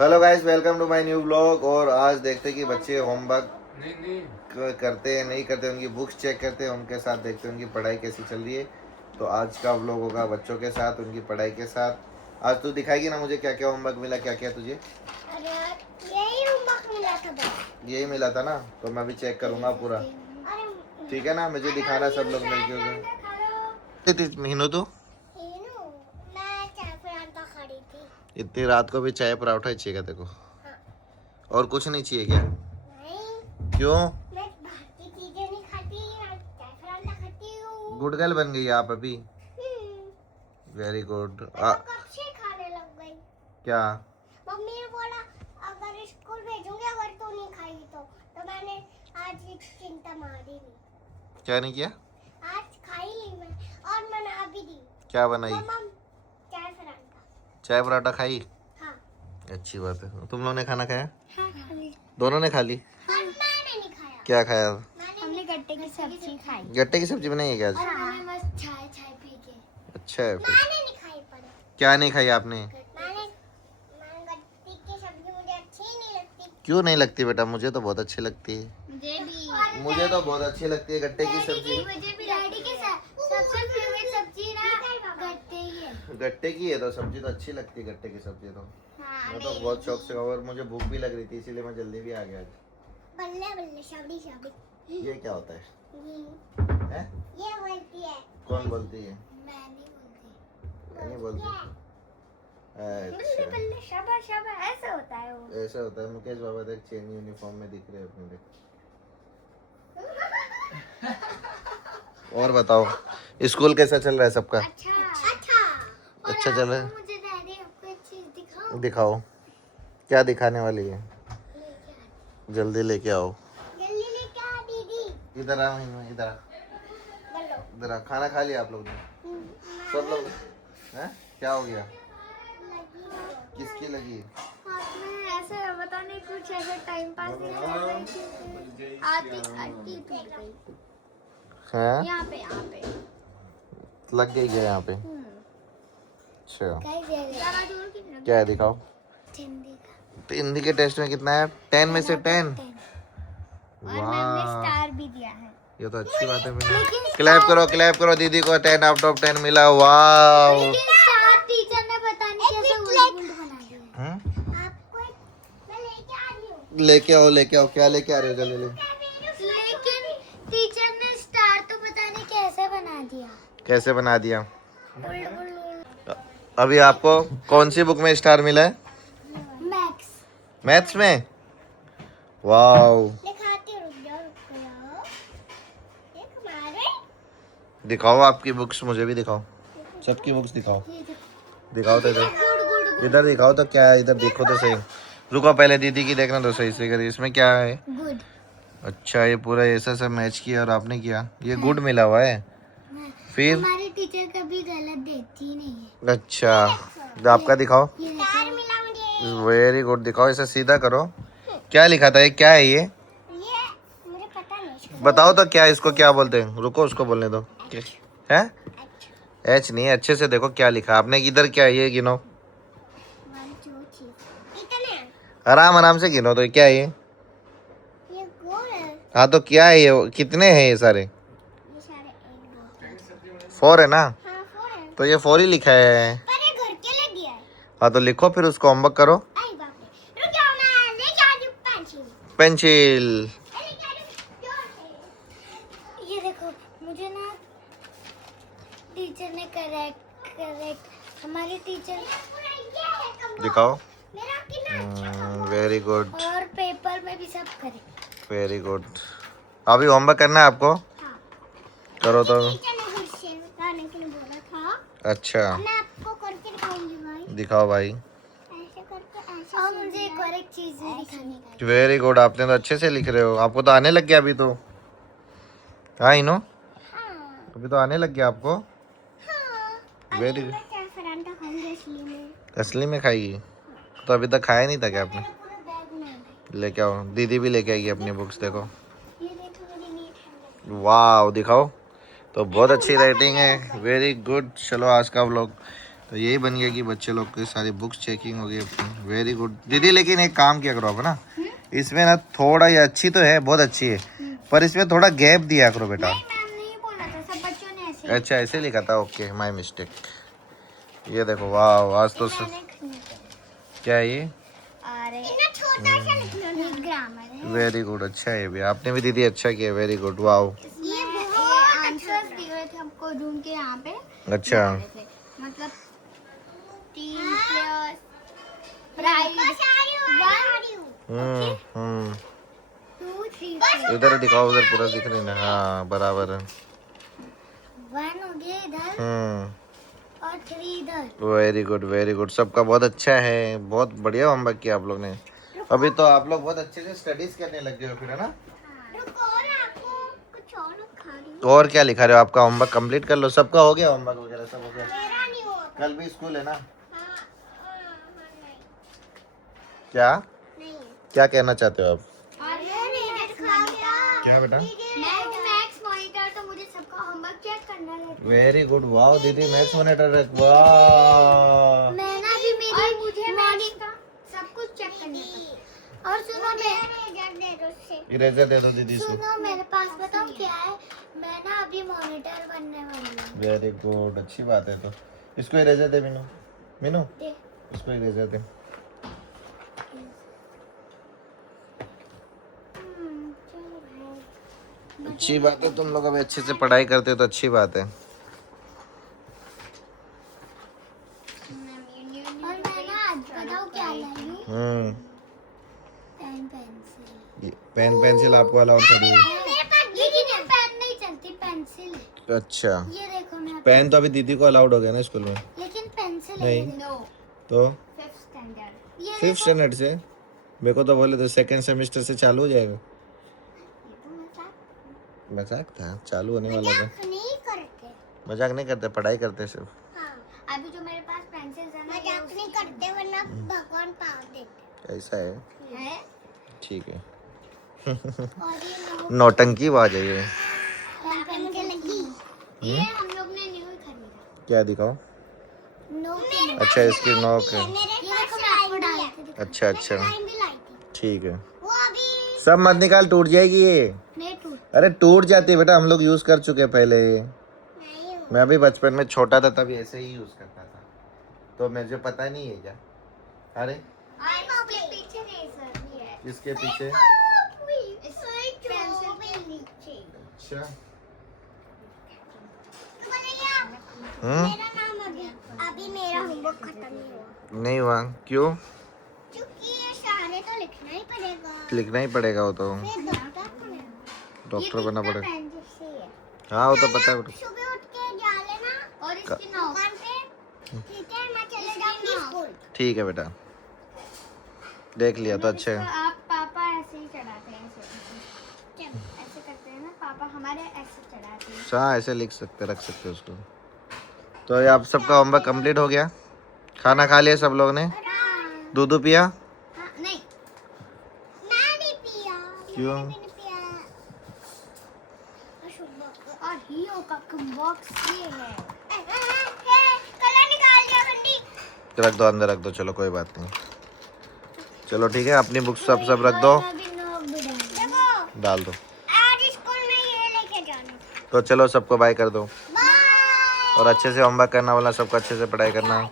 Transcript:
Hello guys, welcome to my new blog. और आज देखते हैं कि बच्चे होमवर्क करते हैं नहीं करते, उनकी बुक्स चेक करते हैं, उनके साथ देखते हैं उनकी पढ़ाई कैसी चल रही है। तो आज का ब्लॉग होगा बच्चों के साथ, उनकी पढ़ाई के साथ। आज तू दिखाएगी ना मुझे क्या क्या होमवर्क मिला, क्या क्या तुझे? अरे यही होमवर्क मिला था बस। यही मिला था ना, तो मैं भी चेक करूंगा पूरा। ठीक है ना, मुझे दिखाना सब लोग मिलकर। मीनू तू मैं चाय परांठा खड़ी थी। इतनी रात को भी चाय पराठा ही चाहिए तेरे को? हाँ। और कुछ नहीं चाहिए क्या? नहीं, क्यों? मैं बाहर की चीजें नहीं खाती, चाय परांठा खाती हूँ। गुड गर्ल बन गई आप अभी। Very good. मैं तो कब से खाने लग गई। क्या? मम्मी ने बोला अगर स्कूल भेजूंगी अगर तू नहीं खाएगी तो मैंने आज चिंता मारी नहीं। क्या नहीं किया? आज खाई ली मैं और बना भी दी। क्या बनाई? मम्मा चाय परांठा। चाय पराठा खाई? हाँ। अच्छी बात है। तुम लोगों ने खाना खाया? हाँ, खा ली। दोनों ने खा ली? हाँ, मैंने नहीं खाया। क्या खाया? हमने गट्टे की सब्जी खाई। गट्टे की सब्जी बनाई है क्या आज? और मैंने मस्त चाय चाय पी के। अच्छा है फिर। मैंने नहीं खाई पर। क्या नहीं खाई आपने? मैंने गट्टे की सब्जी मुझे अच्छी ही नहीं लगती। क्यों नहीं लगती बेटा? मुझे तो बहुत अच्छी लगती है। मुझे भी। मुझे तो बहुत अच्छी लगती है गट्टे की सब्जी। मुझे भी डैडी की सबसे फेवरेट सब्जी ना गट्टे ही है। गट्टे की है तो सब्जी तो अच्छी लगती है, गट्टे की सब्जी तो। हाँ, मैं तो बहुत शौक से, और मुझे भूख भी लग रही थी इसीलिए मैं जल्दी भी आ गया आज। बल्ले बल्ले शादी शादी। ये क्या होता है? हैं? ये बोलती है। कौन बोलती है? मैं नहीं बोलती। मैं नहीं बोलती। बल्ले अच्छा, बल्ले शाबा शाबा ऐसे होता है वो। ऐसा होता है। मुकेश बाबा देख चेन यूनिफॉर्म में दिख रहे हैं अपने, देख। और बताओ, स्कूल कैसा चल रहा है सबका? अच्छा अच्छा। अच्छा चल रहा है। मुझे डैडी आपको एक चीज दिखाऊं? दिखाओ, क्या दिखाने वाली है? जल्दी लेके आओ। जल्दी लेके आ दीदी। इधर आ मीनू, इधर आ। बोलो। इधर आ। खाना खा लिया आप लोग ने? सब लोग? हैं? क्या हो गया? किसकी लगी? हाथ में ऐसे पता नहीं कुछ ऐसे टाइम पास नहीं कर रही थी। आती आती टूट गई। हैं? यहाँ पे लग गई क्या यहाँ पे? अच्छा, ज़्यादा दूर की नहीं। क्या है दिखाओ। हिंदी का। तो हिंदी के टेस्ट में कितना है? 10 में से 10? और मैम ने वाह, स्टार भी दिया है। ये तो अच्छी बात है। लेकिन क्लैप करो दीदी को। 10 आउट ऑफ 10 मिला। वाह। स्टार टीचर ने पता नहीं कैसे उल्ट बना दिया। आपको मैं लेके आ रही हूँ। लेके आओ। क्या लेके आ रहे हो? जल्दी ले। लेकिन टीचर ने स्टार तो पता नहीं कैसे बना दिया। कैसे बना दिया? उल्ट अभी आपको कौन सी बुक में स्टार मिला है? मैक्स। मैथ्स में? वाओ। दिखाती हूँ, रुक जाओ। देख हमारे। दिखाओ आपकी बुक्स, मुझे भी दिखाओ। सबकी बुक्स दिखाओ। दिखाओ तो इधर। गुड इधर दिखाओ तो क्या है, इधर देखो तो सही। रुको, पहले दीदी की देखना तो सही से करिए। इसमें क्या है? गुड। अच्छा, ये पूरा ऐसा सब मैच किया और आपने किया, ये गुड मिला हुआ है। फिर हमारी टीचर कभी गलत देती नहीं है। अच्छा, तो आपका दिखाओ। ये स्टार मिला मुझे। Very good. दिखाओ, इसे सीधा करो। क्या लिखा था? ये क्या है ये? मुझे पता नहीं। बताओ तो क्या, इसको क्या बोलते हैं? रुको, उसको बोलने दो। है? एच नहीं है, अच्छे से देखो क्या लिखा आपने। इधर क्या है ये? गिनो। 1 2 3 इतने। आराम आराम से गिनो। तो क्या है ये? ये गोल है। हाँ तो क्या है ये? कितने हैं ये सारे? ये सारे 1 2 4 है ना? हाँ 4 है। तो ये 4 ही लिखा है। पर ये घर के लिए दिया है। हाँ तो लिखो फिर, उसको होमवर्क करो। आई बाप रे, रुक जाओ मैं लेके आ रही हूँ पेंसिल। पेंसिल। लेके आ रही हूँ, जोर से। ये देखो, मुझे ना टीचर ने करेक्ट हमारी टीचर दिखाओ। मेरा कितना वेरी गुड, और पेपर में भी सब करे। Very good. अभी होमवर्क करना है आपको? हाँ। करो तो। टीचर ने गुस्से में बताने के लिए बोला था। अच्छा, मैं आपको करके दिखाऊंगी भाई। दिखाओ भाई। ऐसे करके ऐसे। और मुझे एक और एक चीज भी दिखानी है। वेरी गुड, आपने तो अच्छे से लिख रहे हो। आपको तो आने लग गया अभी तो। हाँ इनो, हाँ अभी तो आने लग गया आपको। हाँ। वेरी मैं चाय परांठा खाऊंगी असली में। असली में खाएगी? तो अभी तक खाया नहीं था क्या आपने? मेरा पूरा बैग में है। लेके आओ, दीदी भी लेके आएगी अपनी बुक्स। देखो, ये देखो मेरी नीट है। वाह दिखाओ। तो बहुत अच्छी राइटिंग है। Very good. चलो आज का व्लॉग तो यही बन गया कि बच्चे लोग की सारी बुक्स चेकिंग हो गई अपनी। वेरी गुड दीदी। लेकिन एक काम किया करो आप ना, इसमें ना थोड़ा, ये अच्छी तो है, बहुत अच्छी है, पर इसमें थोड़ा गैप दिया करो बेटा। नहीं मैम नहीं बोला था, सब बच्चों ने ऐसे अच्छा ऐसे लिखा था, ओके माय मिस्टेक। ये देखो वाह, आज तो क्या है ये? अरे इतना छोटा सा लिखना नहीं, ग्रामर है। वेरी गुड, अच्छा है भी, आपने भी दीदी अच्छा किया, वेरी गुड वाह। ये बहुत आंसर्स दिए हुए थे हमको ढूंढ के यहाँ पे। अच्छा मतलब 3 प्लस प्राइड 1 2 3 इधर दिखाओ, उधर पूरा दिख रही ना, हाँ बराबर है। 1 हो गया इधर और 3 इधर। वेरी गुड वेरी गुड, सबका बहुत अच्छा है, बहुत बढ़िया होमवर्क किया आप लोग ने। अभी तो आप लोग बहुत अच्छे से स्टडीज करने लग गए हो फिर, है ना? रुको ना, आपको कुछ और खा रही हूँ। और क्या लिखा रहे हो? आपका होमवर्क कंप्लीट कर लो। सबका हो गया होमवर्क वगैरह, सब हो गया? मेरा नहीं हुआ। कल भी स्कूल है ना? नहीं क्या नहीं क्या कहना चाहते हो आप? अरे नहीं खा गया। क्या बेटा? मैथ्स मॉनिटर तो मुझे सबका होमवर्क चेक करना रहता है। वेरी गुड वाह दीदी, मैथ्स मॉनिटर है, वाह। मैं ना भी मेरी मुझे मॉर्निंग का सब कुछ चेक करना था। और सुनो इरेजर दे दो दीदी से। सुनो मेरे पास बताओ क्या है, मैं ना अभी मॉनिटर बनने वाली हूँ। वेरी गुड, अच्छी बात है। तो इसको इरेजर दे मीनू, मीनू दे। इसको इरेजर दे। चलो भाई। अच्छी बात है, तुम लोग अभी अच्छे से पढ़ाई करते हो तो अच्छी बात है। और मैं ना आज बताओ क्या लाई हूँ, पेन पेंसिल। पेन पेंसिल आपको अलाउड कर दी? लेकिन पेन नहीं चलती, पेंसिल है। अच्छा ये देखो मैं पेन तो अभी दीदी को अलाउड हो गया ना स्कूल में? लेकिन पेंसिल नहीं। है। नो तो 5th स्टैंडर्ड। ये 5th स्टैंडर्ड से? मेरे को तो बोले तो 2nd सेमेस्टर से चालू हो जाएगा। मजाक था, चालू होने वाला था। नहीं करते, मजाक नहीं करते, पढ़ाई करते सिर्फ। हाँ। अभी जो मेरे पास पेंसिल है ना, मजाक नहीं करते वरना भगवान पाव देते ऐसा है, हैं। ठीक है। और ये नौटंकी आवाज है ये। मुझे लगी ये हम लोग ने न्यू खरीदा। क्या दिखाओ? नोक। अच्छा इसकी नोक है। ये देखो मैं आपको डाल के दिखाऊं। अच्छा अच्छा टाइम भी लाई थी ठीक है। वो अभी सब मत निकाल, टूट जाएगी ये। नहीं टूट। अरे टूट जाती है बेटा, हम लोग यूज कर चुके हैं पहले। नहीं हुआ। मैं भी बचपन में छोटा था तभी ऐसे ही यूज करता था, तो मुझे पता नहीं है क्या। अरे और इसके पीछे रेजर भी है। इसके पीछे? इस पेंसिल के नीचे। अच्छा तो मेरा नाम अभी मेरा होमवर्क खत्म नहीं हुआ। नहीं हुआ क्यों? क्योंकि ये सारे तो लिखना ही पड़ेगा। लिखना ही पड़ेगा वो तो, फिर डॉक्टर बनना पड़ेगा। पेन जिससे है। हाँ वो तो पता है। सुबह उठ के जा लेना और इसकी दुकान पे, ठीक है? मैं चले जाऊंगी स्कूल। ठीक है बेटा, देख लिया तो अच्छा है। आप पापा ऐसे ही चढ़ाते हैं, ऐसे करते हैं ना पापा हमारे, ऐसे चढ़ाते हैं। हाँ ऐसे लिख सकते, रख सकते हो उसको। तो ये आप सबका होमवर्क कंप्लीट हो गया? खाना खा लिया सब लोग ने? दूध पिया? हाँ, नहीं मैं नहीं पिया। क्यों? मैंने भी नहीं पिया। और हीरो का बॉक्स ये है। कलर निकाल लिया बंदी। रख दो अंदर, रख दो, चलो कोई बात नहीं। चलो ठीक है, अपनी बुक्स सब रख दो, देखो डाल दो। आज स्कूल में ये लेके जाना। तो चलो सबको बाय कर दो, बाय। और अच्छे से होमवर्क करना वाला, सबको अच्छे से पढ़ाई करना।